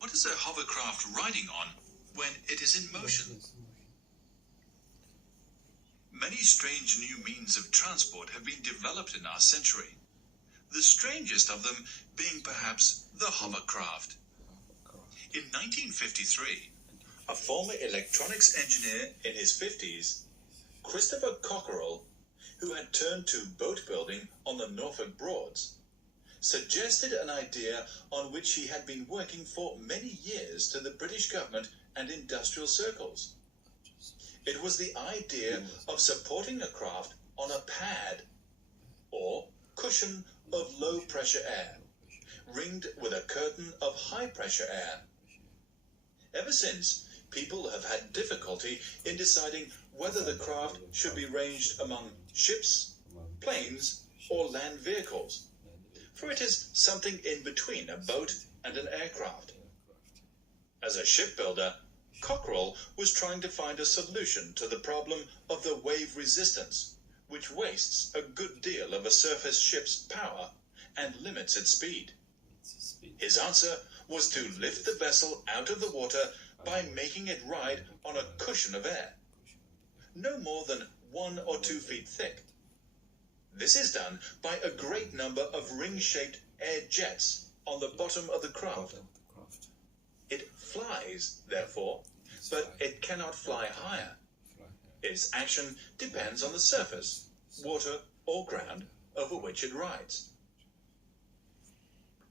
What is a hovercraft riding on when it is in motion? Many strange new means of transport have been developed in our century, the strangest of them being perhaps the hovercraft. In 1953, a former electronics engineer in his 50s, Christopher Cockerell, who had turned to boat building on the Norfolk Broads, suggested an idea on which he had been working for many years to the British government and industrial circles. It was the idea of supporting a craft on a pad, or cushion of low-pressure air, ringed with a curtain of high-pressure air. Ever since, people have had difficulty in deciding whether the craft should be ranged among ships, planes, or land vehicles, for it is something in between a boat and an aircraft. As a shipbuilder, Cockerell was trying to find a solution to the problem of the wave resistance, which wastes a good deal of a surface ship's power and limits its speed. His answer was to lift the vessel out of the water by making it ride on a cushion of air, no more than 1 or 2 feet thick. This is done by a great number of ring-shaped air jets on the bottom of the craft. It flies, therefore, but it cannot fly higher. Its action depends on the surface, water or ground, over which it rides.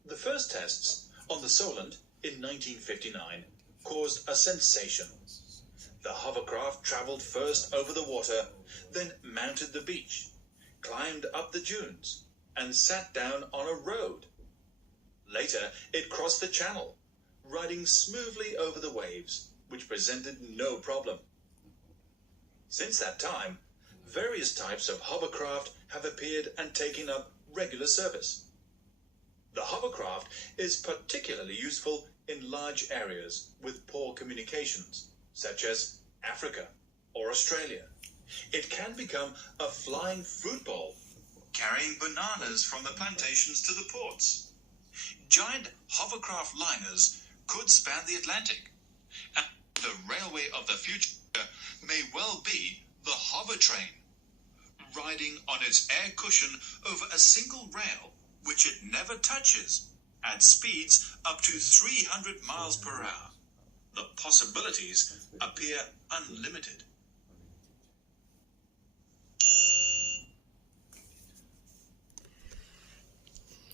The first tests on the Solent in 1959 caused a sensation. The hovercraft traveled first over the water, then mounted the beach, climbed up the dunes, and sat down on a road. Later, it crossed the channel, riding smoothly over the waves, which presented no problem. Since that time, various types of hovercraft have appeared and taken up regular service. The hovercraft is particularly useful in large areas with poor communications, such as Africa or Australia. It can become a flying fruit bowl, carrying bananas from the plantations to the ports. Giant hovercraft liners could span the Atlantic, and the railway of the future may well be the hover train, riding on its air cushion over a single rail which it never touches, at speeds up to 300 miles per hour. The possibilities appear unlimited.